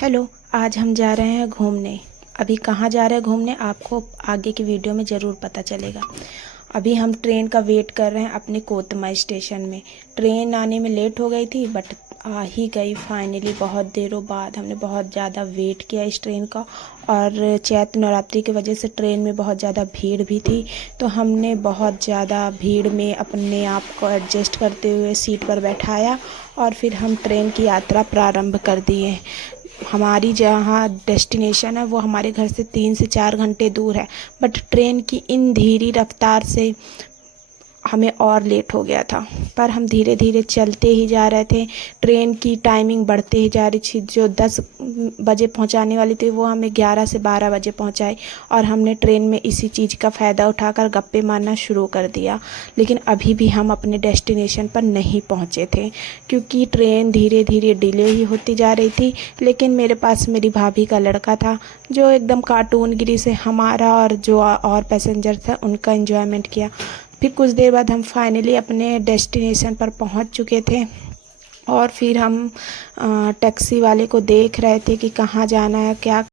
Hello. आज हम जा रहे हैं घूमने। अभी कहाँ जा रहे हैं घूमने आपको आगे की वीडियो में ज़रूर पता चलेगा। अभी हम ट्रेन का वेट कर रहे हैं अपने कोतमा स्टेशन में। ट्रेन आने में लेट हो गई थी बट आ ही गई फाइनली। बहुत देरों बाद हमने बहुत ज़्यादा वेट किया इस ट्रेन का, और चैत्र नवरात्रि की वजह से ट्रेन में बहुत ज़्यादा भीड़ भी थी, तो हमने बहुत ज़्यादा भीड़ में अपने आप को एडजस्ट करते हुए सीट पर बैठाया और फिर हम ट्रेन की यात्रा प्रारंभ कर दिए। हमारी जहाँ डेस्टिनेशन है वो हमारे घर से 3 से 4 घंटे दूर है, बट ट्रेन की इन धीमी रफ्तार से हमें और लेट हो गया था। पर हम धीरे धीरे चलते ही जा रहे थे। ट्रेन की टाइमिंग बढ़ते ही जा रही थी। जो 10 बजे पहुंचाने वाली थी वो हमें 11 से 12 बजे पहुंचाई, और हमने ट्रेन में इसी चीज़ का फ़ायदा उठाकर गप्पे मारना शुरू कर दिया। लेकिन अभी भी हम अपने डेस्टिनेशन पर नहीं पहुंचे थे, क्योंकि ट्रेन धीरे धीरे डिले ही होती जा रही थी। लेकिन मेरे पास मेरी भाभी का लड़का था जो एकदम कार्टूनगिरी से हमारा और जो और पैसेंजर था उनका एंजॉयमेंट किया। फिर कुछ देर बाद हम फाइनली अपने डेस्टिनेशन पर पहुंच चुके थे, और फिर हम टैक्सी वाले को देख रहे थे कि कहाँ जाना है क्या।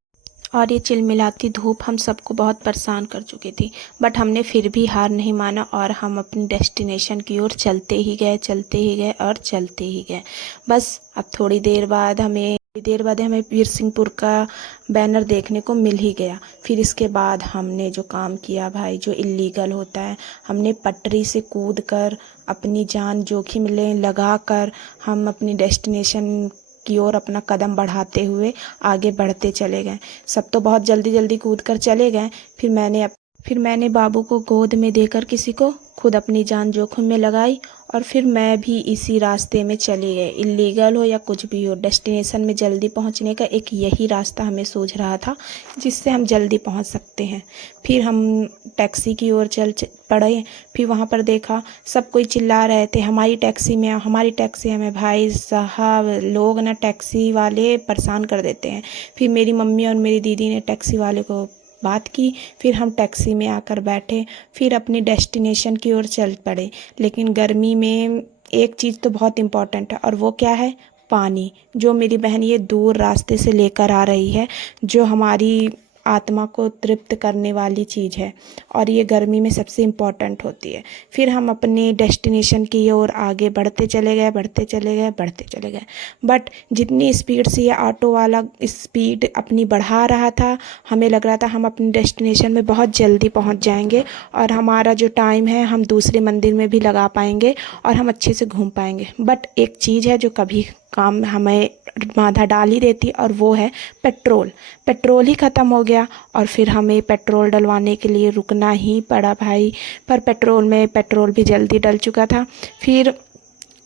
और ये चिलमिलाती धूप हम सबको बहुत परेशान कर चुकी थी, बट हमने फिर भी हार नहीं माना और हम अपनी डेस्टिनेशन की ओर चलते ही गए, चलते ही गए और चलते ही गए। बस अब थोड़ी देर बाद हमें वीर सिंहपुर का बैनर देखने को मिल ही गया। फिर इसके बाद हमने जो काम किया भाई, जो इल्लीगल होता है, हमने पटरी से कूद कर अपनी जान जोखिम में लगा कर हम अपनी डेस्टिनेशन की ओर अपना कदम बढ़ाते हुए आगे बढ़ते चले गए। सब तो बहुत जल्दी जल्दी कूद कर चले गए। फिर मैंने बाबू को गोद में देकर किसी को खुद अपनी जान जोखिम में लगाई, और फिर मैं भी इसी रास्ते में चली गई। इल्लीगल हो या कुछ भी हो, डेस्टिनेशन में जल्दी पहुंचने का एक यही रास्ता हमें सूझ रहा था जिससे हम जल्दी पहुंच सकते हैं। फिर हम टैक्सी की ओर चल पड़े। फिर वहां पर देखा सब कोई चिल्ला रहे थे, हमारी टैक्सी में आओ, हमारी टैक्सी हमें। भाई साहब, लोग ना टैक्सी वाले परेशान कर देते हैं। फिर मेरी मम्मी और मेरी दीदी ने टैक्सी वाले को बात की। फिर हम टैक्सी में आकर बैठे, फिर अपनी डेस्टिनेशन की ओर चल पड़े। लेकिन गर्मी में एक चीज़ तो बहुत इम्पोर्टेंट है, और वो क्या है? पानी। जो मेरी बहन ये दूर रास्ते से लेकर आ रही है, जो हमारी आत्मा को तृप्त करने वाली चीज़ है, और ये गर्मी में सबसे इम्पोर्टेंट होती है। फिर हम अपने डेस्टिनेशन की ओर आगे बढ़ते चले गए, बढ़ते चले गए, बढ़ते चले गए। बट जितनी स्पीड से ये ऑटो वाला स्पीड अपनी बढ़ा रहा था, हमें लग रहा था हम अपनी डेस्टिनेशन में बहुत जल्दी पहुंच जाएंगे, और हमारा जो टाइम है हम दूसरे मंदिर में भी लगा पाएंगे और हम अच्छे से घूम पाएंगे। बट एक चीज़ है जो कभी काम हमें बाधा डाल ही देती, और वो है पेट्रोल। पेट्रोल ही ख़त्म हो गया, और फिर हमें पेट्रोल डलवाने के लिए रुकना ही पड़ा भाई। पर पेट्रोल भी जल्दी डल चुका था। फिर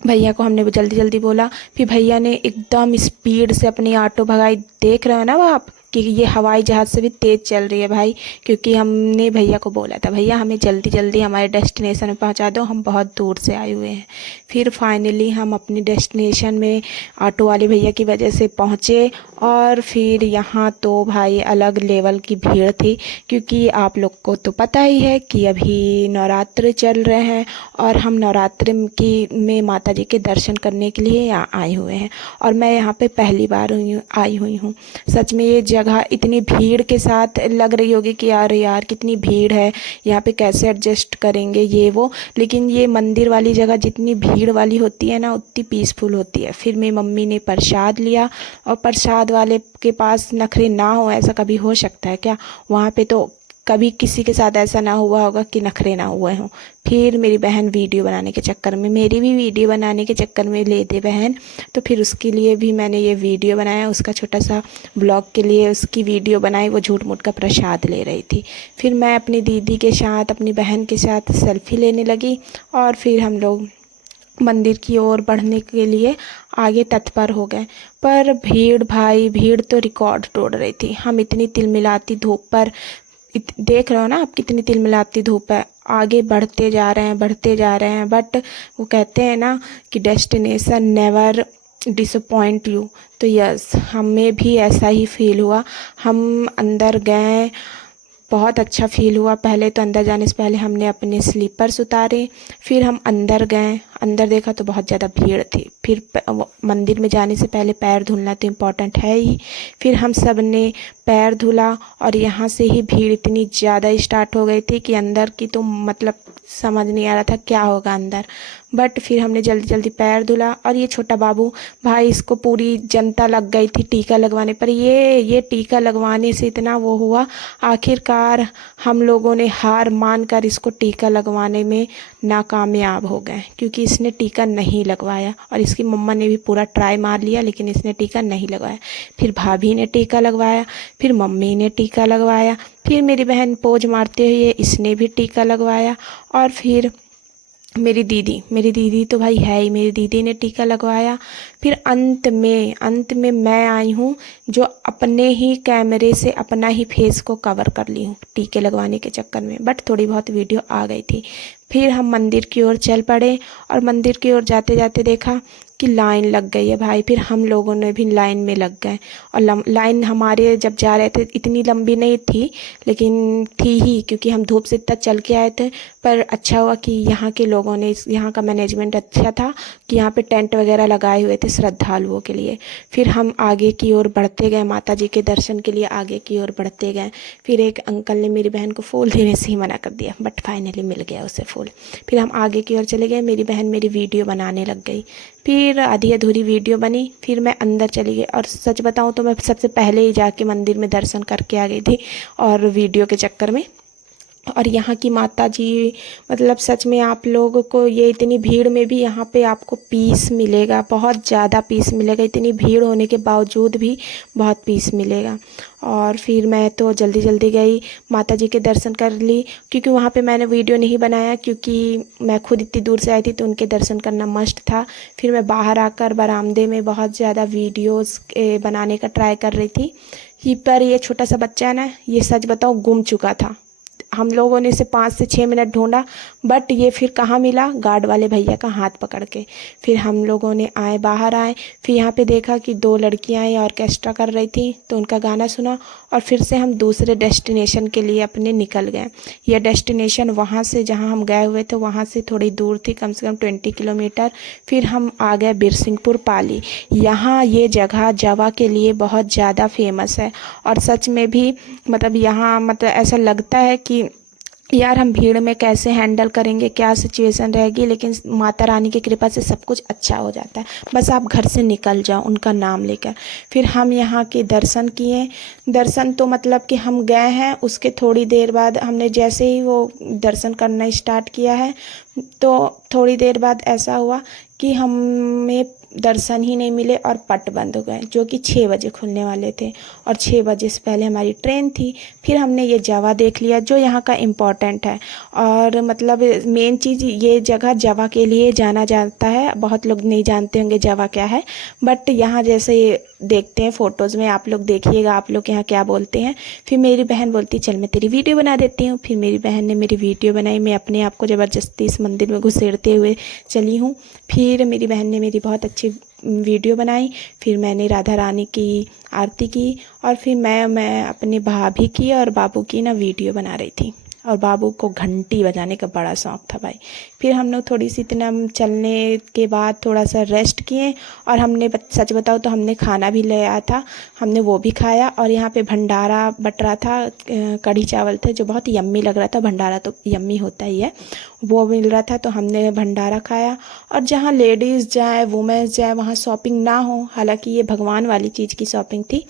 भैया को हमने जल्दी जल्दी बोला। फिर भैया ने एकदम स्पीड से अपनी ऑटो भगाई। देख रहे हो ना वो आप कि ये हवाई जहाज़ से भी तेज़ चल रही है भाई, क्योंकि हमने भैया को बोला था भैया हमें जल्दी जल्दी हमारे डेस्टिनेशन में पहुंचा दो, हम बहुत दूर से आए हुए हैं। फिर फाइनली हम अपनी डेस्टिनेशन में ऑटो वाले भैया की वजह से पहुंचे। और फिर यहाँ तो भाई अलग लेवल की भीड़ थी, क्योंकि आप लोग को तो पता ही है कि अभी नवरात्र चल रहे हैं, और हम नवरात्र में माता जी के दर्शन करने के लिए यहाँ आए हुए हैं। और मैं यहाँ पे पहली बार आई हुई हूँ। सच में ये जगह इतनी भीड़ के साथ लग रही होगी कि यार यार कितनी भीड़ है, यहाँ पे कैसे एडजस्ट करेंगे ये वो। लेकिन ये मंदिर वाली जगह जितनी भीड़ वाली होती है ना, उतनी पीसफुल होती है। फिर मेरी मम्मी ने प्रसाद लिया, और प्रसाद वाले के पास नखरे ना हो ऐसा कभी हो सकता है क्या? वहाँ पे तो कभी किसी के साथ ऐसा ना हुआ होगा कि नखरे ना हुए हों। फिर मेरी बहन वीडियो बनाने के चक्कर में, मेरी भी वीडियो बनाने के चक्कर में ले दे बहन, तो फिर उसके लिए भी मैंने ये वीडियो बनाया। उसका छोटा सा ब्लॉग के लिए उसकी वीडियो बनाई। वो झूठ मूठ का प्रसाद ले रही थी। फिर मैं अपनी दीदी के साथ, अपनी बहन के साथ सेल्फी लेने लगी, और फिर हम लोग मंदिर की ओर बढ़ने के लिए आगे तत्पर हो गए। पर भीड़ भाई, भीड़ तो रिकॉर्ड तोड़ रही थी। हम इतनी तिलमिलाती धूप पर, देख रहे हो ना आप कितनी तिलमिलाती धूप है, आगे बढ़ते जा रहे हैं, बढ़ते जा रहे हैं। बट वो कहते हैं ना कि डेस्टिनेशन नेवर डिसअपॉइंट यू। तो यस, हमें भी ऐसा ही फील हुआ। हम अंदर गए, बहुत अच्छा फ़ील हुआ। पहले तो अंदर जाने से पहले हमने अपने स्लीपर्स उतारे, फिर हम अंदर गए। अंदर देखा तो बहुत ज़्यादा भीड़ थी। फिर मंदिर में जाने से पहले पैर धुलना तो इम्पोर्टेंट है ही। फिर हम सब ने पैर धुला और यहाँ से ही भीड़ इतनी ज़्यादा स्टार्ट हो गई थी कि अंदर की तो मतलब समझ नहीं आ रहा था क्या होगा अंदर। बट फिर हमने जल्दी जल्दी पैर धुला। और ये छोटा बाबू भाई, इसको पूरी जनता लग गई थी टीका लगवाने पर। ये टीका लगवाने से इतना वो हुआ, आखिरकार हम लोगों ने हार मान कर इसको टीका लगवाने में नाकामयाब हो गए, क्योंकि इसने टीका नहीं लगवाया। और इसकी मम्मा ने भी पूरा ट्राई मार लिया लेकिन इसने टीका नहीं लगवाया। फिर भाभी ने टीका लगवाया, फिर मम्मी ने टीका लगवाया, फिर मेरी बहन पोज मारते हुए इसने भी टीका लगवाया। और फिर मेरी दीदी तो भाई है ही, मेरी दीदी ने टीका लगवाया। फिर अंत में मैं आई हूँ, जो अपने ही कैमरे से अपना ही फेस को कवर कर ली हूँ टीके लगवाने के चक्कर में। बट थोड़ी बहुत वीडियो आ गई थी। फिर हम मंदिर की ओर चल पड़े और मंदिर की ओर जाते जाते देखा कि लाइन लग गई है भाई। फिर हम लोगों ने भी लाइन में लग गए। और लाइन हमारे जब जा रहे थे इतनी लंबी नहीं थी, लेकिन थी ही, क्योंकि हम धूप से इतना चल के आए थे। पर अच्छा हुआ कि यहाँ के लोगों ने, यहाँ का मैनेजमेंट अच्छा था कि यहाँ पे टेंट वगैरह लगाए हुए थे श्रद्धालुओं के लिए। फिर हम आगे की ओर बढ़ते गए, माता जी के दर्शन के लिए आगे की ओर बढ़ते गए। फिर एक अंकल ने मेरी बहन को फूल देने से ही मना कर दिया, बट फाइनली मिल गया उसे फूल। फिर हम आगे की ओर चले गए। मेरी बहन मेरी वीडियो बनाने लग गई। फिर आधी अधूरी वीडियो बनी। फिर मैं अंदर चली गई। और सच बताऊं तो मैं सबसे पहले ही जाके मंदिर में दर्शन करके आ गई थी, और वीडियो के चक्कर में। और यहाँ की माता जी, मतलब सच में आप लोगों को ये इतनी भीड़ में भी यहाँ पे आपको पीस मिलेगा, बहुत ज़्यादा पीस मिलेगा। इतनी भीड़ होने के बावजूद भी बहुत पीस मिलेगा। और फिर मैं तो जल्दी जल्दी गई, माता जी के दर्शन कर ली, क्योंकि वहाँ पे मैंने वीडियो नहीं बनाया, क्योंकि मैं खुद इतनी दूर से आई थी तो उनके दर्शन करना मस्ट था। फिर मैं बाहर आकर बरामदे में बहुत ज़्यादा वीडियोस बनाने का ट्राई कर रही थी। पर ये छोटा सा बच्चा है ना, ये सच बताऊँ गुम चुका था। हम लोगों ने इसे 5 से 6 मिनट ढूंढा, बट ये फिर कहाँ मिला, गार्ड वाले भैया का हाथ पकड़ के। फिर हम लोगों ने बाहर आए। फिर यहाँ पे देखा कि 2 लड़कियाँ ये ऑर्केस्ट्रा कर रही थी, तो उनका गाना सुना। और फिर से हम दूसरे डेस्टिनेशन के लिए अपने निकल गए। यह डेस्टिनेशन वहाँ से, जहाँ हम गए हुए थे वहाँ से थोड़ी दूर थी, कम से कम 20 किलोमीटर। फिर हम आ गए बिरसिंहपुर पाली। यहाँ ये जगह जावा के लिए बहुत ज़्यादा फेमस है। और सच में भी मतलब यहाँ मतलब ऐसा लगता है कि यार हम भीड़ में कैसे हैंडल करेंगे, क्या सिचुएशन रहेगी, लेकिन माता रानी की कृपा से सब कुछ अच्छा हो जाता है। बस आप घर से निकल जाओ उनका नाम लेकर। फिर हम यहाँ के दर्शन किए। दर्शन तो मतलब कि हम गए हैं, उसके थोड़ी देर बाद हमने जैसे ही वो दर्शन करना स्टार्ट किया है, तो थोड़ी देर बाद ऐसा हुआ कि हमें दर्शन ही नहीं मिले और पट बंद हो गए, जो कि 6 बजे खुलने वाले थे। और 6 बजे से पहले हमारी ट्रेन थी। फिर हमने ये जावा देख लिया, जो यहाँ का इम्पोर्टेंट है। और मतलब मेन चीज़, ये जगह जावा के लिए जाना जाता है। बहुत लोग नहीं जानते होंगे जावा क्या है, बट यहाँ जैसे देखते हैं फ़ोटोज़ में, आप लोग देखिएगा आप लोग यहाँ क्या बोलते हैं। फिर मेरी बहन बोलती चल मैं तेरी वीडियो बना देती हूँ। फिर मेरी बहन ने मेरी वीडियो बनाई। मैं अपने आप को ज़बरदस्ती इस मंदिर में घुसेड़ते हुए चली हूँ। फिर मेरी बहन ने मेरी बहुत अच्छी वीडियो बनाई। फिर मैंने राधा रानी की आरती की। और फिर मैं अपने भाभी की और बाबू की ना वीडियो बना रही थी। और बाबू को घंटी बजाने का बड़ा शौक़ था भाई। फिर हम लोग थोड़ी सी इतना चलने के बाद थोड़ा सा रेस्ट किए। और हमने सच बताओ तो हमने खाना भी ले आया था, हमने वो भी खाया। और यहाँ पे भंडारा बट रहा था, कढ़ी चावल थे जो बहुत यम्मी लग रहा था। भंडारा तो यम्मी होता ही है, वो मिल रहा था, तो हमने भंडारा खाया। और जहाँ लेडीज़ जाए, वुमेंस जाए, वहाँ शॉपिंग ना हो, हालांकि ये भगवान वाली चीज़ की शॉपिंग थी।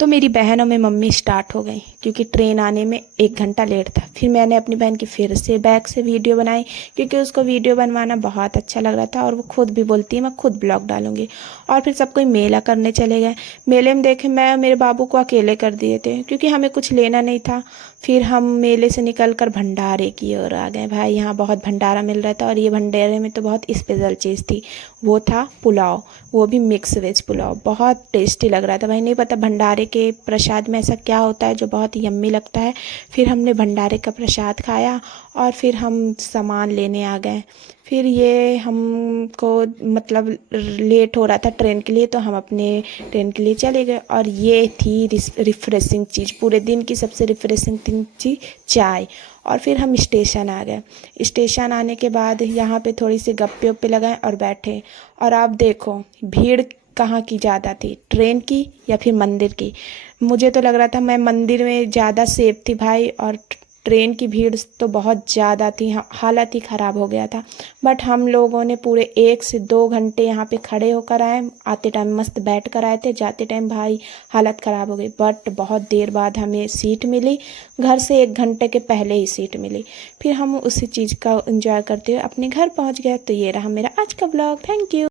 तो मेरी बहन और मेरी मम्मी स्टार्ट हो गई, क्योंकि ट्रेन आने में 1 घंटा लेट था। फिर मैंने अपनी बहन की फिर से बैक से वीडियो बनाई, क्योंकि उसको वीडियो बनवाना बहुत अच्छा लग रहा था। और वो खुद भी बोलती है मैं खुद ब्लॉग डालूंगी। और फिर सब कोई मेला करने चले गए। मेले में देखे मैं और मेरे बाबू को अकेले कर दिए थे, क्योंकि हमें कुछ लेना नहीं था। फिर हम मेले से निकलकर भंडारे की ओर आ गए। भाई यहाँ बहुत भंडारा मिल रहा था, और ये भंडारे में तो बहुत स्पेशल चीज़ थी, वो था पुलाव, वो भी मिक्स वेज पुलाव। बहुत टेस्टी लग रहा था भाई। नहीं पता भंडारे के प्रसाद में ऐसा क्या होता है जो बहुत यम्मी लगता है। फिर हमने भंडारे का प्रसाद खाया और फिर हम सामान लेने आ गए। फिर ये हमको मतलब लेट हो रहा था ट्रेन के लिए, तो हम अपने ट्रेन के लिए चले गए। और ये थी रिफ़्रेशिंग चीज़, पूरे दिन की सबसे रिफ़्रेशिंग थी चाय। और फिर हम स्टेशन आ गए। स्टेशन आने के बाद यहाँ पे थोड़ी सी गप्पे वप्पे लगाए और बैठे। और आप देखो भीड़ कहाँ की ज़्यादा थी, ट्रेन की या फिर मंदिर की। मुझे तो लग रहा था मैं मंदिर में ज़्यादा सेफ थी भाई, और ट्रेन की भीड़ तो बहुत ज़्यादा थी, हालत ही ख़राब हो गया था। बट हम लोगों ने पूरे 1 से 2 घंटे यहाँ पे खड़े होकर आए। आते टाइम मस्त बैठ कर आए थे, जाते टाइम भाई हालत ख़राब हो गई। बट बहुत देर बाद हमें सीट मिली, घर से 1 घंटे के पहले ही सीट मिली। फिर हम उसी चीज़ का एंजॉय करते हुए अपने घर पहुँच गए। तो ये रहा मेरा आज का ब्लॉग। Thank you.